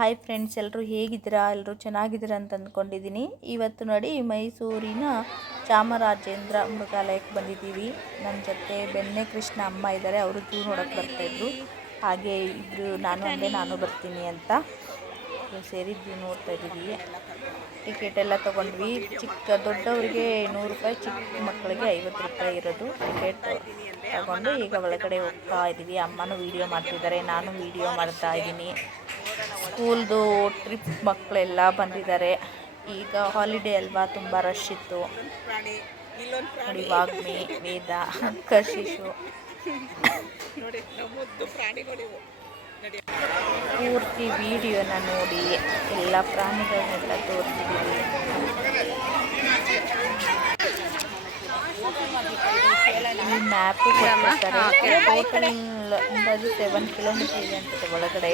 Hi friends, ಎಲ್ಲರೂ ಹೇಗಿದ್ದೀರಾ? ಎಲ್ಲರೂ ಚೆನ್ನಾಗಿದ್ದೀರಾ ಅಂತ ಅಂದ್ಕೊಂಡಿದ್ದೀನಿ. ಇವತ್ತು ನೋಡಿ ಮೈಸೂರಿನ ಚಾಮರಾಜೇಂದ್ರ ಮೃಗಾಲಯಕ್ಕೆ ಬಂದಿದ್ದೀವಿ. ನನ್ನ ಜೊತೆ ಬೆಣ್ಣೆ ಕೃಷ್ಣ ಅಮ್ಮ ಇದ್ದಾರೆ, ಅವರು ಜೂ ನೋಡೋಕ್ಕೆ ಬರ್ತಾಯಿದ್ರು. ಹಾಗೆ ಇಬ್ಬರು ನಾನು ಬರ್ತೀನಿ ಅಂತ ಸೇರಿದ್ವಿ. ನೋಡ್ತಾ ಇದ್ದೀವಿ. ಟಿಕೆಟ್ ಎಲ್ಲ ತೊಗೊಂಡ್ವಿ. ದೊಡ್ಡವರಿಗೆ 100 ರೂಪಾಯಿ, ಚಿಕ್ಕ ಮಕ್ಕಳಿಗೆ 50 ರೂಪಾಯಿ ಇರೋದು ಟಿಕೆಟ್ ತಗೊಂಡು ಈಗ ಒಳಗಡೆ ಹೋಗ್ತಾ ಇದ್ದೀವಿ. ಅಮ್ಮನೂ ವೀಡಿಯೋ ಮಾಡ್ತಿದ್ದಾರೆ, ನಾನು ವೀಡಿಯೋ ಮಾಡ್ತಾ ಇದ್ದೀನಿ. ಸ್ಕೂಲ್ದು ಟ್ರಿಪ್ ಮಕ್ಕಳೆಲ್ಲ ಬಂದಿದ್ದಾರೆ. ಈಗ ಹಾಲಿಡೇ ಅಲ್ವಾ, ತುಂಬ ರಶ್ ಇತ್ತು ನೋಡಿ. ವಾಗ್ಮಿ, ವೇದ, ಕಶಿಶು ಪೂರ್ತಿ ವಿಡಿಯೋನ ನೋಡಿ ಎಲ್ಲ ಪ್ರಾಣಿಗಳನ್ನೆಲ್ಲ ತೋರಿಸಿದ್ದೀವಿ. ಈ ಮ್ಯಾಪು ಕೊಟ್ಟಿರ್ತಾರೆ. ಟೋಟಲ್ 7 ಕಿಲೋಮೀಟರ್ ಇದೆ ಅಂತ ಒಳಗಡೆ.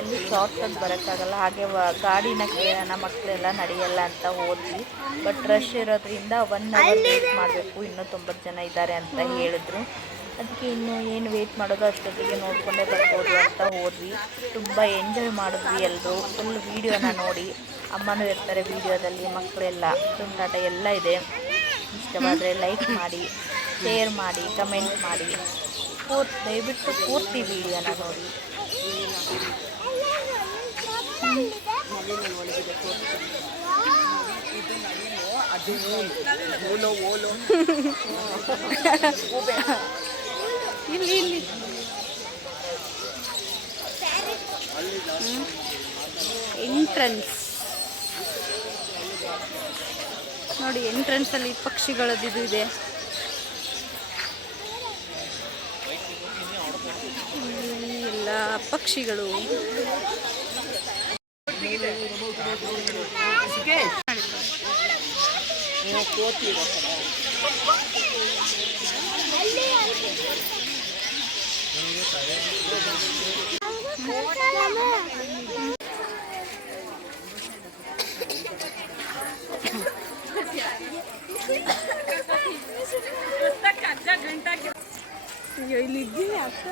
ಎಲ್ಲಿ ಶಾರ್ಟಾಗಿ ಬರೋಕ್ಕಾಗಲ್ಲ. ಹಾಗೆ ಗಾಡಿನ ಕೇಳೋಣ, ಮಕ್ಕಳೆಲ್ಲ ನಡೆಯಲ್ಲ ಅಂತ ಹೋದ್ವಿ. ಬಟ್ ರಶ್ ಇರೋದ್ರಿಂದ 1 ಅವರ್ ವೇಟ್ ಮಾಡಬೇಕು, ಇನ್ನೂ 90 ಜನ ಇದ್ದಾರೆ ಅಂತ ಹೇಳಿದ್ರು. ಅದಕ್ಕೆ ಇನ್ನೂ ಏನು ವೇಟ್ ಮಾಡೋದು, ಅಷ್ಟೊತ್ತಿಗೆ ನೋಡಿಕೊಂಡೇ ಬರ್ಬೋದು ಅಂತ ಹೋದ್ವಿ. ತುಂಬ ಎಂಜಾಯ್ ಮಾಡಿದ್ವಿ ಎಲ್ಲರೂ. ಫುಲ್ ವೀಡಿಯೋನ ನೋಡಿ. ಅಮ್ಮನೂ ಇರ್ತಾರೆ ವೀಡಿಯೋದಲ್ಲಿ, ಮಕ್ಕಳೆಲ್ಲ ತುಂಟಾಟ ಎಲ್ಲ ಇದೆ. ಇಷ್ಟವಾದರೆ ಲೈಕ್ ಮಾಡಿ, ಶೇರ್ ಮಾಡಿ, ಕಮೆಂಟ್ ಮಾಡಿ. ದಯವಿಟ್ಟು ಪೂರ್ತಿ ವೀಡಿಯೋನ ನೋಡಿ. ಇಲ್ಲಿ ಎಂಟ್ರೆನ್ಸ್ ನೋಡಿ. ಎಂಟ್ರೆನ್ಸಲ್ಲಿ ಪಕ್ಷಿಗಳದ್ದು ಇದೆ. ಎಲ್ಲ ಪಕ್ಷಿಗಳು. ಇಲ್ಲಿದ್ದೀನಿ ಅಕ್ಕ.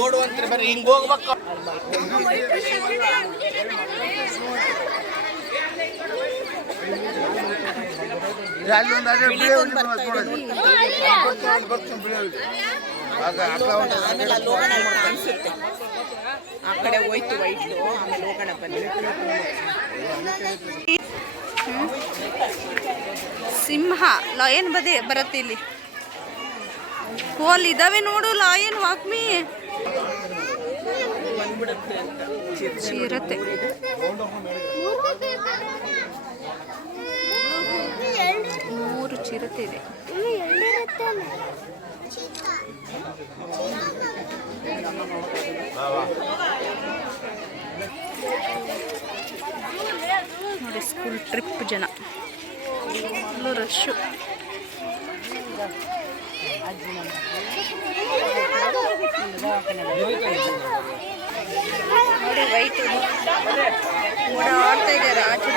ಓಡುವಂತ್ರಿ ಬರ್ರಿ, ಹಿಂಗೆ ಹೋಗ್ಬೇಕು. ಆ ಕಡೆ ಹೋಯ್ತು ವೈಟು, ಆಮೇಲೆ ಹೋಗೋಣ ಬನ್ನಿ. ಸಿಂಹ, ಲಾಯನ್ ಬರುತ್ತೆ ಇಲ್ಲಿ. ಕೋಲ್ ಇದಾವೆ ನೋಡು, ಲಾಯನ್, ವಾಗ್ಮಿ, ಚಿರತೆ. ಮೂರು ಚಿರತೆ ಇದೆ. ನೋಡಿ ಸ್ಕೂಲ್ ಟ್ರಿಪ್ ಜನ ಫುಲ್ಲು ರಶ್ಶು. ನೋಡಿ ವೈಟ್ ಓಡಾಡ್ತಾ ಇದೆ ರಾಜು.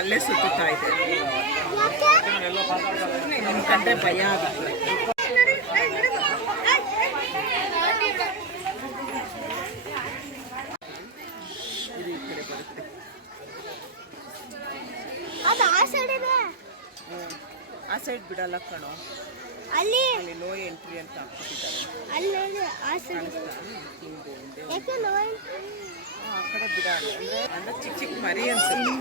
ಅಲ್ಲೇ ಸುತ್ತಾ ಇದೆ. ನಿಮ್ಕಂಡ್ರೆ ಭಯ ಆಗುತ್ತೆ. ಆ ಸೈಡ್ ಬಿಡಲ್ಲ ಕಣೋ, ಅಲ್ಲಿ ಲೋ ಎಂಟ್ರಿ ಅಂತ ಹಾಕ್ಬಿಟ್ಟಿದ್ದಾರೆ. ಆ ಕಡೆ ಬಿಡಲ್ಲ ಅಂದ್ರೆ ಚಿಕ್ಕ ಚಿಕ್ಕ ಮರಿ ಅನ್ಸುತ್ತೆ.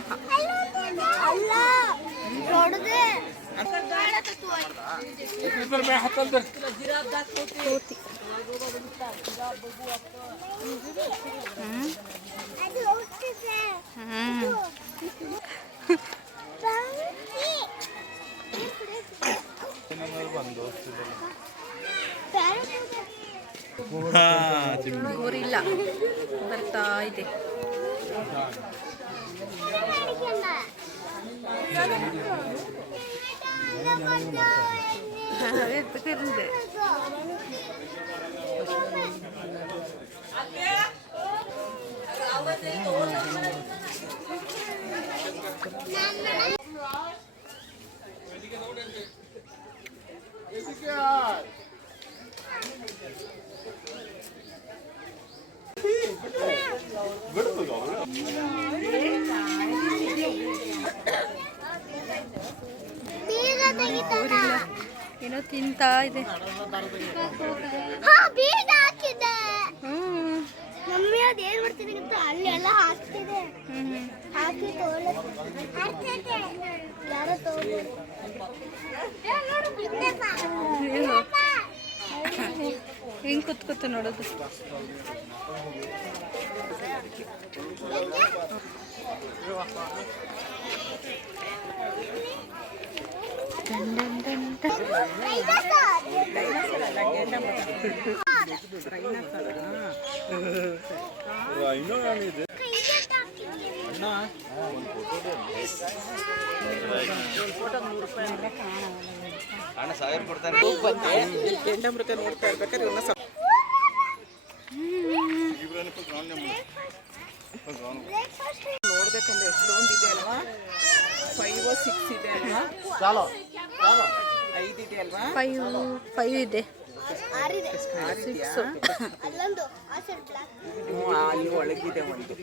ಗೋರಿಲ್ಲ ಬರ್ತಾ ಇದೆ. ಏನೋ ತಿಂತಾ ಇದೆ. ಬೀಗ ಹಾಕಿದ್ದೆ. ಮಮ್ಮಿ ಅದು ಏನ್ ಮಾಡ್ತಿದೆ ಗೊತ್ತಾ, ಅಲ್ಲಿ ಎಲ್ಲ ಹಾಕ್ತಿದೆ. ಹಾಕಿ ಯಾರೋ ಹಿಂಗ್ ಕುತ್ಕೊತ ನೋಡೋದು. ಹಣ 1000 ಕೊಡ್ತಾನೆ. ಕೆಂಡಮೃಗ ನೋಡ್ತಾ ಇರ್ಬೇಕಾದ್ರೆ ನೋಡ್ಬೇಕಂದ್ರೆ ಎಷ್ಟೊಂದಿದೆ ಅಲ್ವಾ? 5 or 6 ಇದೆ ಅಲ್ವಾ? 5 ಇದೆ ಅಲ್ವಾ? 5 ಇದೆ. ಅಲ್ಲೊಂದು ಆ ಸೈಡ್ ಬ್ಲಾಕ್. ಅಲ್ಲಿ ಒಳಗಿದೆ ಒಂದು.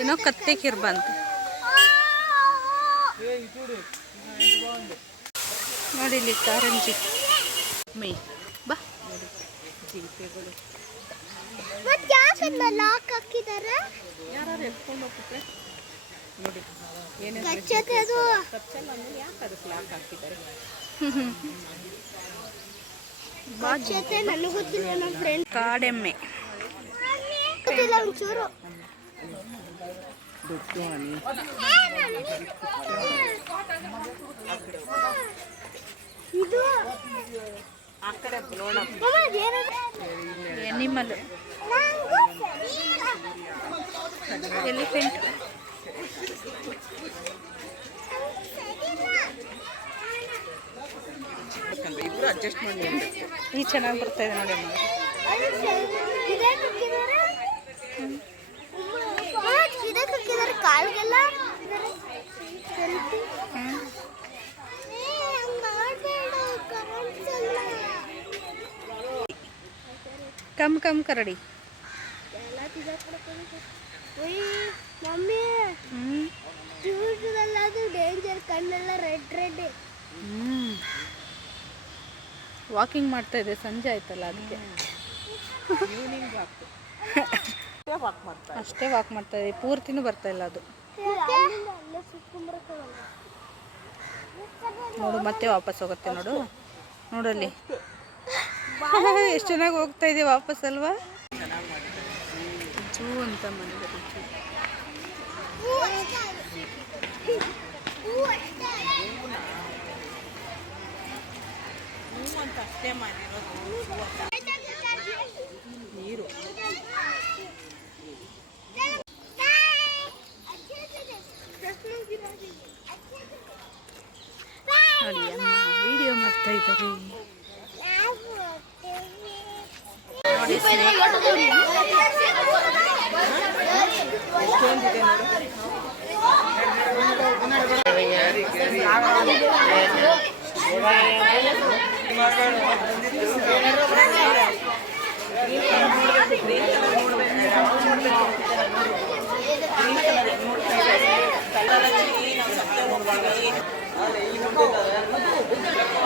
ಏನೋ ಕತ್ತೆ ಕಿರ್ಬಂತ ನೋಡಿ ಇಲ್ಲಿ ಕಾರಂಜಿ ಮೈ ಬಾ. ಜಿಂಕೆಗಳು ಮತ್ತೆ ಯಾಕಂತ ಲಾಕ್ ಹಾಕಿದ್ದಾರೆ? ಯಾರು ಎತ್ಕೊಂಡು ಹೋಗ್ಬಿಟ್ರೆ ನೋಡಿ ಏನೇನು ಕಚ್ಚತೆ ಅದು. ಕಚ್ಚಲ್ಲ ಅಂದ್ರೆ ಯಾಕೆ ಅದಕ್ಕೆ ಲಾಕ್ ಹಾಕಿದ್ದಾರೆ? ಕಚ್ಚತೆ ನನಗೆ ಗೊತ್ತಿಲ್ಲ, ನಮ್ಮ ಫ್ರೆಂಡ್ ಕಾಡೆಮ್ಮೆ. ಗೊತ್ತಿಲ್ಲ ಒಂಚೂರು. ದುಡ್ಡು ಹಣಿ ಇದು ಆ ಕಡೆ ನೋಡೋಣ. Animal elephant. ಯಾಕಂದ್ರೆ ಇಬ್ರು ಅಡ್ಜಸ್ಟ್ ಮಾಡಿ ಈ ಚೆನ್ನಾಗಿ ಬರ್ತಾ ಇದೆ ನೋಡಿ ಅಮ್ಮ. ಕಾಲ್ಗೆಲ್ಲ ಕಮ್ ಕಮ್ ಕರಡಿ. ಮಮ್ಮಿ ಅದು ಡೇಂಜರ್, ಕಣ್ಣೆಲ್ಲ ರೆಡ್ ರೆಡ್. ವಾಕಿಂಗ್ ಮಾಡ್ತಾ ಇದೆ, ಸಂಜೆ ಆಯ್ತಲ್ಲ ಅದಕ್ಕೆ. ಈವ್ನಿಂಗ್ ವಾಕ್ ಮಾಡ್ತಾರೆ. ಅಷ್ಟೇ ವಾಕ್ ಮಾಡ್ತಾ ಇದೆ, ಪೂರ್ತಿನೂ ಬರ್ತಾ ಇಲ್ಲ ಅದು. ನೋಡು ಮತ್ತೆ ವಾಪಸ್ ಹೋಗುತ್ತೆ ನೋಡು. ನೋಡಲ್ಲಿ ಎಷ್ಟು ಚೆನ್ನಾಗಿ ಹೋಗ್ತಾ ಇದೆ ವಾಪಸ್ ಅಲ್ವಾ? ಜೂ ಅಂತ ಮಾಡಿದ್ದಾರೆ. ಹೂ ಅಂತ ಅಷ್ಟೇ ಮಾಡಿರೋದು ನೀರು. ನೋಡಿ ಅಮ್ಮ ವಿಡಿಯೋ ಮಾಡ್ತಾ ಇದ್ದಾರೆ. ನೋಡಿ ಎಷ್ಟೊಂದಿದೆ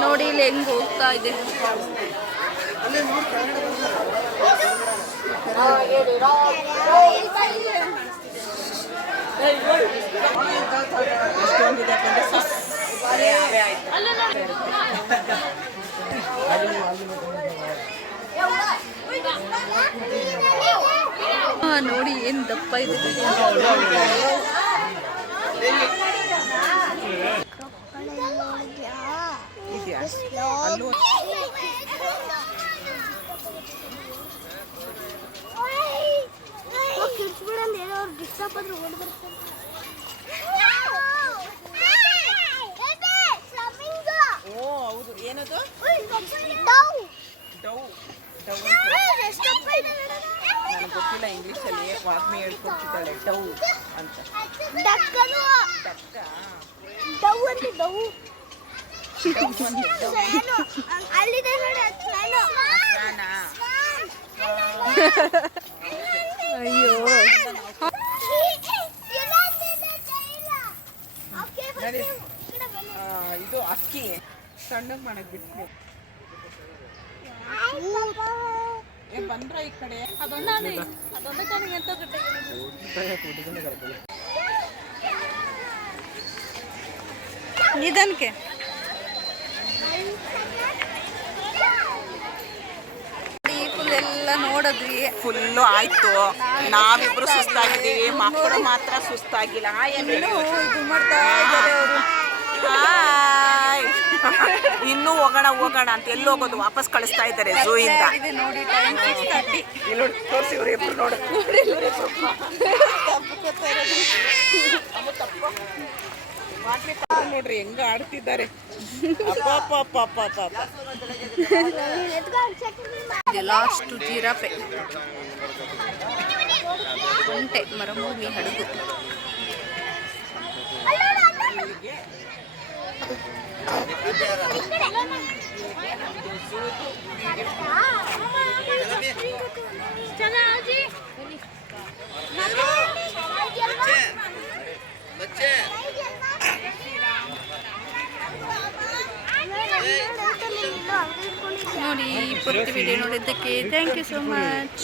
ನೋಡಿ ಇಲ್ಲಿ ಹೆಂಗ್ ಹೋಗ್ತಾ ಇದೆ. ಎಷ್ಟೊಂದಿದೆ ಯಾಕಂದ್ರೆ ಅವೇ ಆಯ್ತು ನೋಡಿ ಏನು ದಪ್ಪ ಇದೆ. ಇದೆಯಾ ಅಲ್ಲೂ ಡಿಸ್ಟರ್ಬ್ ಆದ್ರೆ ಓಡ್ ಬರ್ತಾರೆ. ಓ ಹೌದು ಏನದು ಡವ್ ಡವ್ ನನಗೆ ಗೊತ್ತಿಲ್ಲ ಇಂಗ್ಲೀಷಲ್ಲಿ ವಾಗ್ಮಿ ಹೇಳ್ಕೊಡ್ತಿದ್ದಾಳೆ ಡವ್ ಅಂತ ಡಕ್ಕ ಅಲ್ಲಿದೆ ನೋಡಿ ಅಯ್ಯೋ ಇದು ಅಕ್ಕಿ ಸಣ್ಣಗೆ ಮಾಡಕ್ ಬಿಟ್ಟು ಬಂದ್ರ ಈ ಕಡೆ ನಿಧಾನಕ್ಕೆ ಫುಲ್ ಎಲ್ಲ ನೋಡಿದ್ವಿ. ಫುಲ್ಲು ಆಯ್ತು. ನಾವಿಬ್ರು ಸುಸ್ತಾಗಿದ್ದೀವಿ, ಮಕ್ಕಳು ಮಾತ್ರ ಸುಸ್ತಾಗಿಲ್ಲ. ಇನ್ನೂ ಇದು ಮಾಡ್ತಾ ಇದ್ದಾರೆ ಅವರು. ಹಾಯ್ ಇನ್ನೂ ಹೋಗೋಣ ಅಂತ ಎಲ್ಲಿ ಹೋಗೋದು ವಾಪಸ್ ಕಳಿಸ್ತಾ ಇದ್ದಾರೆ ಝೂ ಇಂದ. ಇದೆ ನೋಡಿ ಟೈಮ್ 6:30. ಇಲ್ಲಿ ತೋರಿಸಿ ಇವ್ರು ಇಬ್ರು ನೋಡು ನೋಡ್ರಿ ಹೆಂಗ ಆಡ್ತಿದ್ದಾರೆ. ಇದು ಲಾಸ್ಟ್ ಜಿರಾಫೆ ಒಂಟೆ ಮರಭೂಮಿ ಹಡಗು. ನೋಡಿ ಈ ಪೂರ್ತಿ ವಿಡಿಯೋ ನೋಡಿದ್ದಕ್ಕೆ ಥ್ಯಾಂಕ್ ಯು ಸೋ ಮಚ್.